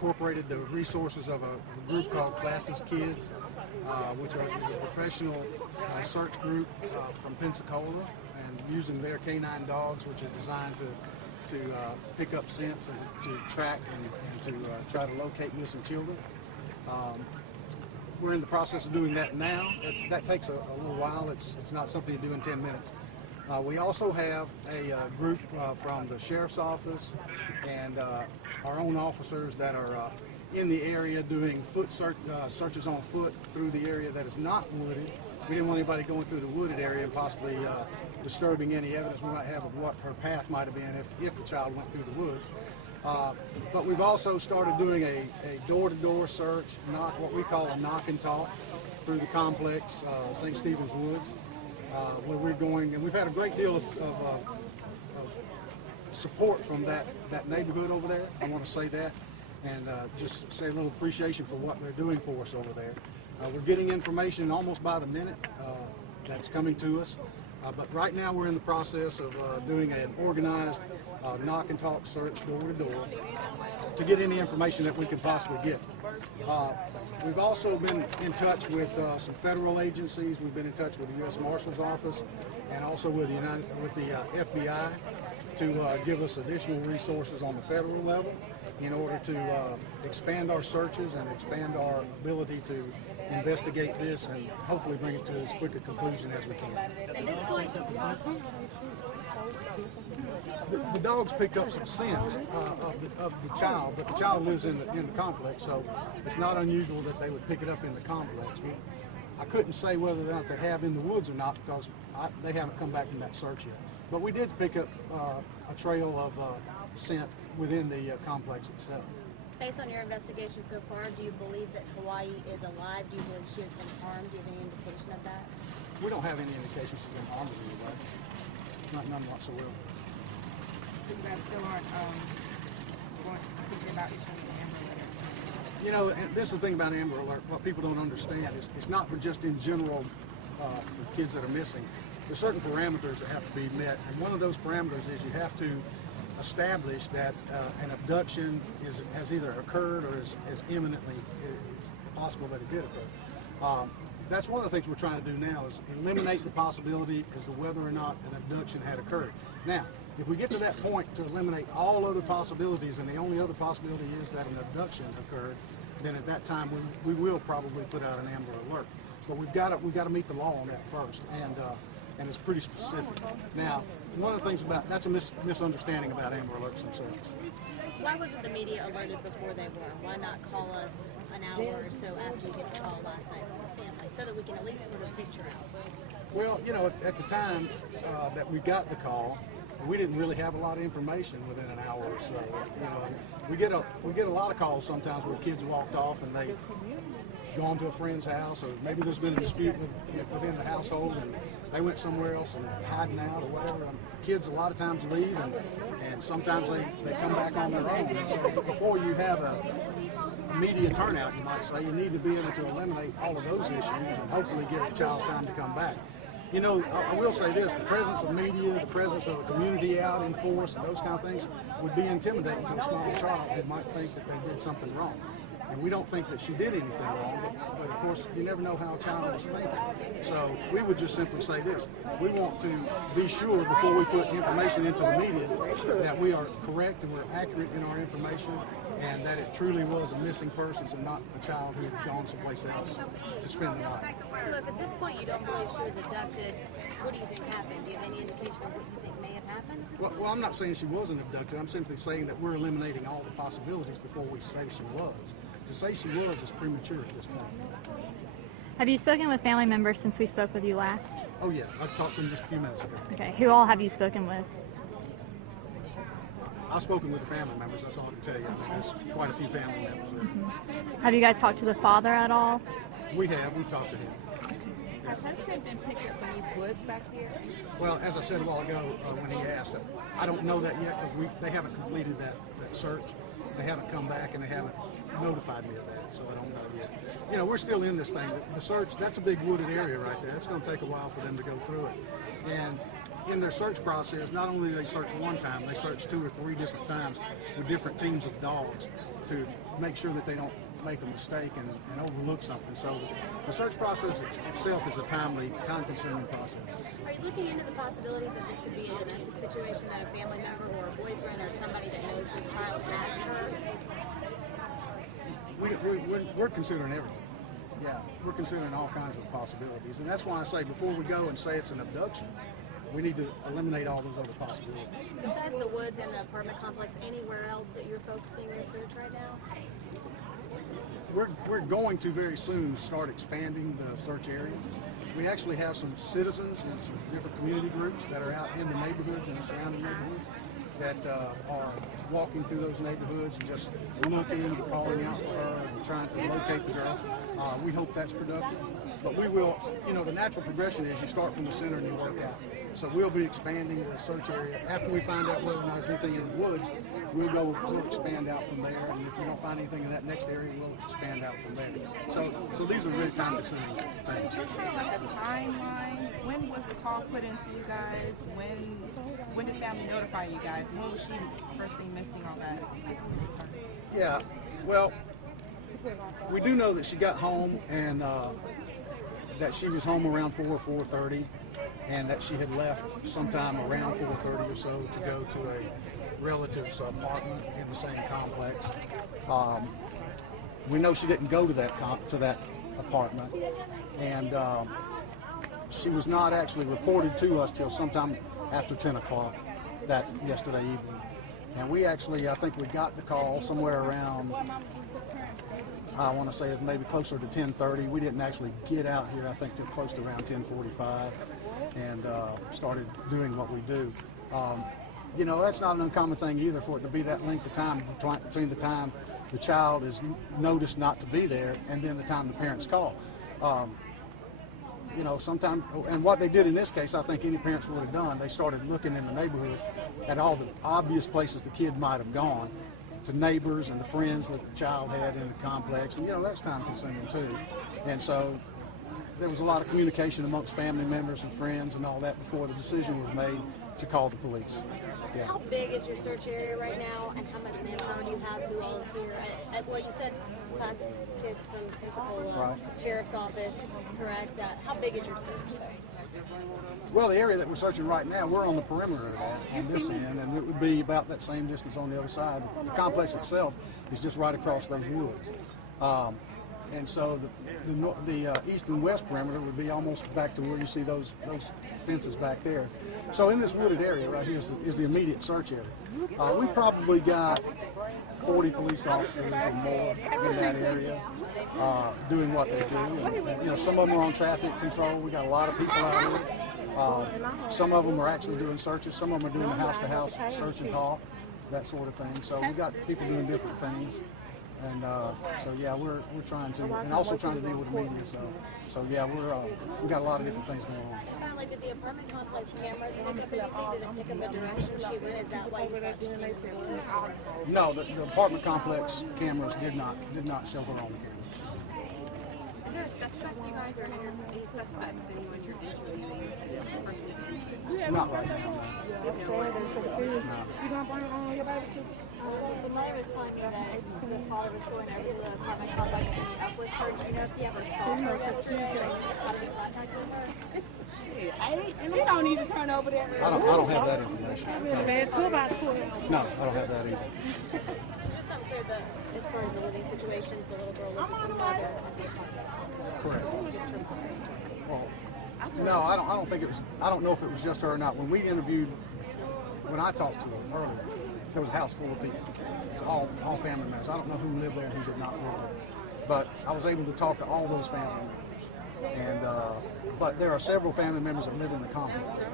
incorporated the resources of a group called Classes Kids, which is a professional search group from Pensacola, and using their canine dogs, which are designed to pick up scents and to track and to try to locate missing children. We're in the process of doing that now. That takes a little while. It's not something you do in 10 minutes. We also have a group from the Sheriff's Office and our own officers that are in the area doing foot searches on foot through the area that is not wooded. We didn't want anybody going through the wooded area and possibly disturbing any evidence we might have of what her path might have been if the child went through the woods. But we've also started doing a door-to-door search, what we call a knock and talk, through the complex, St. Stephen's Woods, where we're going, and we've had a great deal of support from that neighborhood over there. I want to say that, and just say a little appreciation for what they're doing for us over there. We're getting information almost by the minute that's coming to us. But right now we're in the process of doing an organized knock and talk search door to door to get any information that we could possibly get. We've also been in touch with some federal agencies. We've been in touch with the U.S. Marshal's Office and also with the FBI to give us additional resources on the federal level in order to expand our searches and expand our ability to investigate this and hopefully bring it to as quick a conclusion as we can. At this point, the dogs picked up some scents of the child, but the child lives in the complex, so it's not unusual that they would pick it up in the complex. I couldn't say whether or not they have in the woods or not because they haven't come back from that search yet. But we did pick up a trail of scent within the complex itself. based on your investigation so far, do you believe that Hawaii is alive? Do you believe she has been harmed? Do you have any indication of that? We don't have any indication she's been harmed in any way. None whatsoever. You guys still aren't thinking about issuing an Amber Alert? You know, and this is the thing about Amber Alert. What people don't understand is it's not for just in general for kids that are missing. There's certain parameters that have to be met, and one of those parameters is you have to establish that an abduction has either occurred or is imminently it's possible that it did occur. That's one of the things we're trying to do now is eliminate the possibility as to whether or not an abduction had occurred. Now, if we get to that point to eliminate all other possibilities and the only other possibility is that an abduction occurred, then at that time we will probably put out an Amber Alert. But we've got to meet the law on that first, and it's pretty specific. Now, one of the things about that's a misunderstanding about Amber Alerts themselves. Why wasn't the media alerted before they were? Why not call us an hour or so after you get the call last night from the family, so that we can at least put a picture out? Well, you know, at the time that we got the call, we didn't really have a lot of information within an hour or so. You know, we get a lot of calls sometimes where kids walked off and they gone to a friend's house, or maybe there's been a dispute within the household and they went somewhere else and hiding out or whatever. Kids a lot of times leave and sometimes they come back on their own. And so before you have a media turnout, you might say, you need to be able to eliminate all of those issues and hopefully give the child time to come back. You know, I will say this, the presence of media, the presence of the community out in force and those kind of things would be intimidating to a small child who might think that they did something wrong. And we don't think that she did anything wrong, but of course you never know how a child is thinking. So we would just simply say this, we want to be sure before we put information into the media that we are correct and we're accurate in our information and that it truly was a missing person and not a child who had gone someplace else to spend the night. So if at this point you don't believe she was abducted, what do you think happened? Do you have any indication of what you think may have happened? Well, I'm not saying she wasn't abducted. I'm simply saying that we're eliminating all the possibilities before we say she was. To say she was is premature at this point. Have you spoken with family members since we spoke with you last? Oh yeah, I talked to them just a few minutes ago. Okay, who all have you spoken with? I've spoken with the family members, that's all I can tell you. I mean, there's quite a few family members there. Mm-hmm. Have you guys talked to the father at all? We've talked to him. Has her scent been picked up from these woods back here? Well, as I said a while ago when he asked, I don't know that yet because they haven't completed that search. They haven't come back and they haven't notified me of that, so I don't know yet. You know, we're still in this thing. The search, that's a big wooded area right there. It's going to take a while for them to go through it. And in their search process, not only do they search one time, they search 2 or 3 different times with different teams of dogs to make sure that they don't make a mistake and overlook something. So the search process itself is a time-consuming process. Are you looking into the possibility that this could be a domestic situation, that a family member or a boyfriend or somebody that knows this child has her? We're considering everything. Yeah, we're considering all kinds of possibilities. And that's why I say before we go and say it's an abduction, we need to eliminate all those other possibilities. Besides the woods and the apartment complex, anywhere else that you're focusing your search right now? We're going to very soon start expanding the search area. We actually have some citizens and some different community groups that are out in the neighborhoods and the surrounding neighborhoods that are walking through those neighborhoods and just looking, calling out for her, and trying to locate the girl. We hope that's productive. But we will, the natural progression is you start from the center and you work out. So we'll be expanding the search area. After we find out whether or not there's anything in the woods, we'll expand out from there. And if we don't find anything in that next area, we'll expand out from there. So these are really time-consuming things. Just show like a timeline. When was the call put into you guys? When did family notify you guys? When was she first seen missing on that? Yeah, well, we do know that she got home and that she was home around 4:30, and that she had left sometime around 4:30 or so to go to a relative's apartment in the same complex. We know she didn't go to that apartment, and she was not actually reported to us till sometime after 10 o'clock that yesterday evening. And we actually, I think we got the call somewhere around, I want to say it maybe closer to 10:30. We didn't actually get out here, I think, till close to around 10:45 and started doing what we do. That's not an uncommon thing either for it to be that length of time between the time the child is noticed not to be there and then the time the parents call. Sometimes, and what they did in this case, I think any parents would have done, they started looking in the neighborhood at all the obvious places the kid might have gone, to neighbors and the friends that the child had in the complex, and that's time consuming too. And so there was a lot of communication amongst family members and friends and all that before the decision was made to call the police. Yeah. How big is your search area right now, and how much manpower do you have? Who all is here? Well, you said class kids from Pensacola Sheriff's Office, correct? How big is your search? Well, the area that we're searching right now, we're on the perimeter of that, on this end, and it would be about that same distance on the other side. The complex itself is just right across those woods. And so the east and west perimeter would be almost back to where you see those fences back there. So in this wooded area right here is the immediate search area. We probably got 40 police officers or more in that area doing what they do. And, some of them are on traffic control. We got a lot of people out here. Some of them are actually doing searches. Some of them are doing the house-to-house search and talk, that sort of thing. So we got people doing different things. And so yeah, we're trying to, and also trying to deal with the media. So yeah, we got a lot of different things going on. Finally, did the apartment complex cameras pick up anything? Did it pick up a direction she went? Is that why you thought she came to the No, the apartment complex cameras did not show her on the camera. Is there a suspect, you guys, or any suspects, anyone you're interviewing personally? Not right now. The mother was telling me that the father was going over to the apartment complex to meet up with her. Do you know if he ever saw her yesterday or had any contact with her? And we don't need to turn over there. I don't have that information. No, I don't have that either. Just unclear as far as the living situation, the little girl looking for the mother at the apartment. Correct. Just her mother. Well, no, I don't think it was. I don't know if it was just her or not. When I talked to her earlier, there was a house full of people. It's all family members. I don't know who lived there and who did not live there, but I was able to talk to all those family members. And but there are several family members that live in the complex,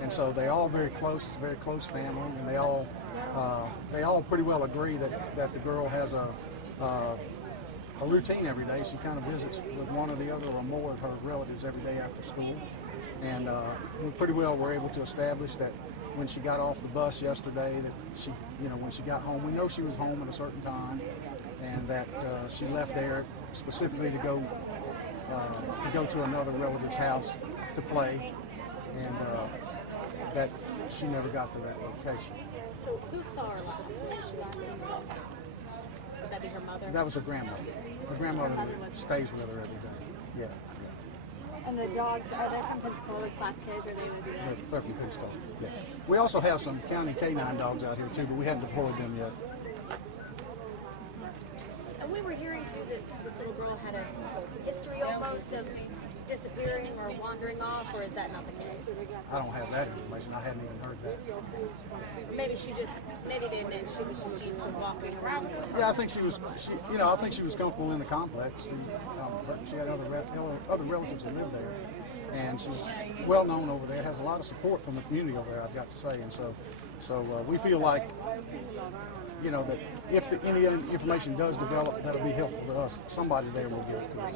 and so they all very close. It's a very close family, and they all pretty well agree that the girl has a routine every day. She kind of visits with one or the other or more of her relatives every day after school, and we pretty well were able to establish that when she got off the bus yesterday, that she, when she got home, we know she was home at a certain time, and that she left there specifically to go to another relative's house to play, and that she never got to that location. So who saw her last? Who was she last seen? Would that be her mother? That was her grandmother. Her grandmother stays with her every day. Yeah. And the dogs, are they from Pensacola, class kids, or they would be there? They're from Pensacola. Yeah. We also have some county canine dogs out here too, but we haven't deployed them yet. And we were hearing too that this little girl had a history almost of disappearing or wandering off, or is that not the case? I don't have that information. I hadn't even heard that. Maybe they meant she was just used to walking around. Yeah, I think she was. I think she was comfortable in the complex. And, but she had other relatives that lived there, and she's well known over there. Has a lot of support from the community over there, I've got to say. And so we feel like, that if any information does develop, that'll be helpful to us. Somebody there will give it to us.